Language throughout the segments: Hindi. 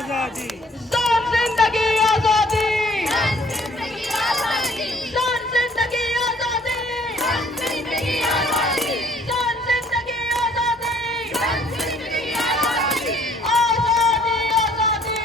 आजादी, शान जिंदगी आजादी, शान जिंदगी आजादी, शान जिंदगी आजादी, शान जिंदगी आजादी, शान जिंदगी आजादी, शान जिंदगी आजादी, आजादी आजादी,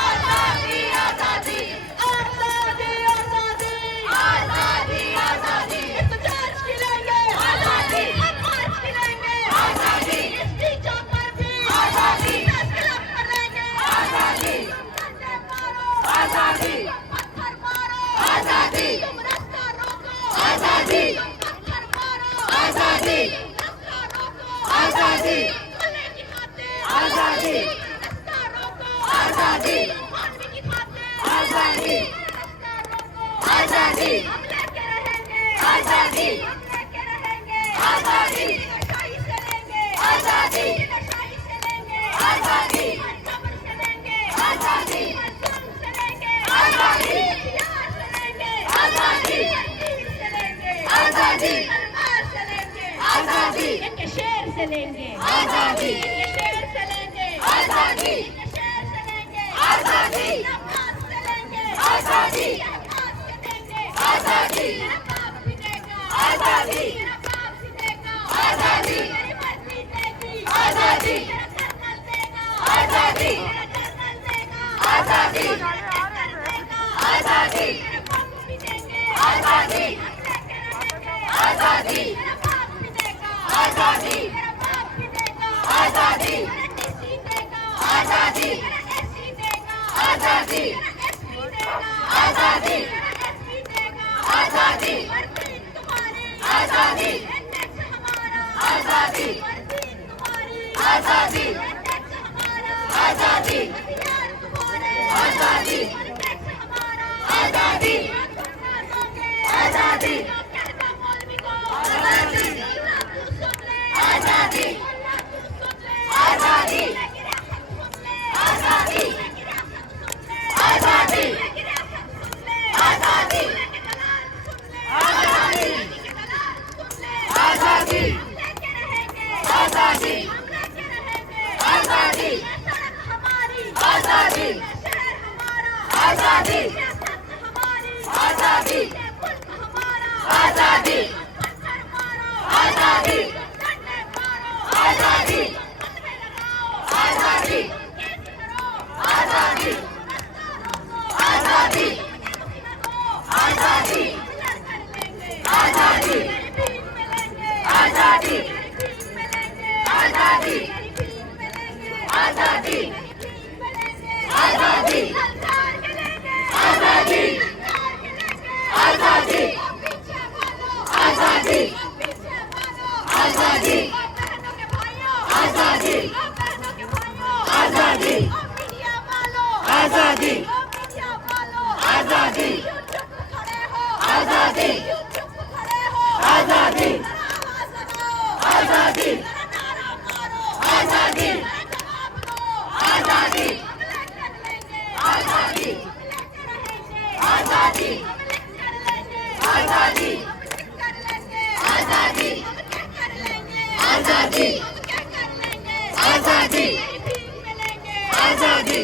आजादी आजादी, आजादी आजादी, आजादी आजादी, एहतजाज गिलेंगे आजादी, हम मार्च गिलेंगे आजादी, इसकी चौक पर भी आजादी, फैसला करेंगे आजादी, डंडे मारो आजादी, पत्थर मारो आजादी, तुम रास्ता रोको आजादी, पत्थर मारो आजादी, रास्ता रोको आजादी, बोलने की खातिर आजादी, रास्ता रोको आजादी, मानवी की खातिर आजादी, रास्ता रोको आजादी, हम लेके रहेंगे आजादी, हम लेके रहेंगे आजादी, नशाई से लेंगे आजादी, नशाई से लेंगे आजादी, हर कब्र से लेंगे आजादी, हर जुल्म से लेंगे आजादी, हथियार से लेंगे आजादी, हर तीर से लेंगे आजादी, तलवार से लेंगे आजादी, इनके शेर से लेंगे आजादी, इनके शेर से लेंगे आजादी, इनके शेर से लेंगे आजादी, नवाज से लेंगे आजादी, नवाज से देंगे आजादी, मेरा बाप भी देगा आजादी, मेरा बाप भी देगा आजादी, मेरी मर्जी देगी आजादी, मेरा कर्नल देगा आजादी, मेरा कर्नल देगा आजादी, मेरा कर्नल देगा आजादी, मेरे बाप भी देंगे आजादी, हम लेके रहेंगे आजादी, मेरा बाप भी देगा आजादी, मेरा बाप भी देगा आजादी, मेरा डीसी देगा आजादी, मेरा एससी देगा आजादी, मेरा एसपी देगा आजादी, मेरा एसपी देगा आजादी, वर्दी तुम्हारी आजादी, इंडेक्स हमारा आजादी, वर्दी तुम्हारी आजादी, इंडेक्स हमारा आजादी, हथियार तुम्हारे आजादी, इंडेक्स हमारा आजादी, सुनना दोगे आजादी, तो कहता मौलवी को आजादी, मुल्ला तू सुन ले आजादी, मुल्ला तू सुन ले आजादी, लेकिन रियासत सुन ले आजादी, लेकिन रियासत सुन ले आजादी, लेकिन रियासत सुन ले आजादी, लेकिन दलाल सुन ले आजादी, लेकिन दलाल सुन ले आजादी, हम लेके रहेंगे आजादी, हम लेके रहेंगे आजादी, ये सड़क हमारी आजादी, ये शहर हमारा आजादी, ये सड़क हमारी आजादी, ये मुल्क हमारा आजादी, पत्थर मारो आजादी, डंडे मारो आजादी, कदमे लगाओ आजादी, कैद करो आजादी, रास्ता रोको आजादी, न दो आजादी, लड़ कर लेंगे आजादी, तेरी भीख में लेंगे आजादी, तेरी भीख में लेंगे आजादी, तेरी भीख में लेंगे आजादी, तेरी भीख में लेंगे आजादी, ललकार के लेंगे आजादी, ललकार के लेंगे आजादी, पीछे भागो आजादी, पीछे भागो आजादी, बहनों के भाइयों आजादी, बहनों के भाइयों आजादी, मीडिया वालों आजादी, मीडिया वालों आजादी, क्यों चुप खड़े हो आजादी, क्यों चुप खड़े हो आजादी, जरा आवाज लगाओ आजादी, जरा नारा मारो आजादी, जरा जवाब दो आजादी, हम लेकर लेंगे आजादी, हम लेकर रहेंगे आजादी, हम लेकर लेंगे आजादी, हम लेकर लेंगे आजादी, हम क्या कर लेंगे आजादी, हम क्या कर लेंगे आजादी, तेरी भीख में लेंगे आजादी,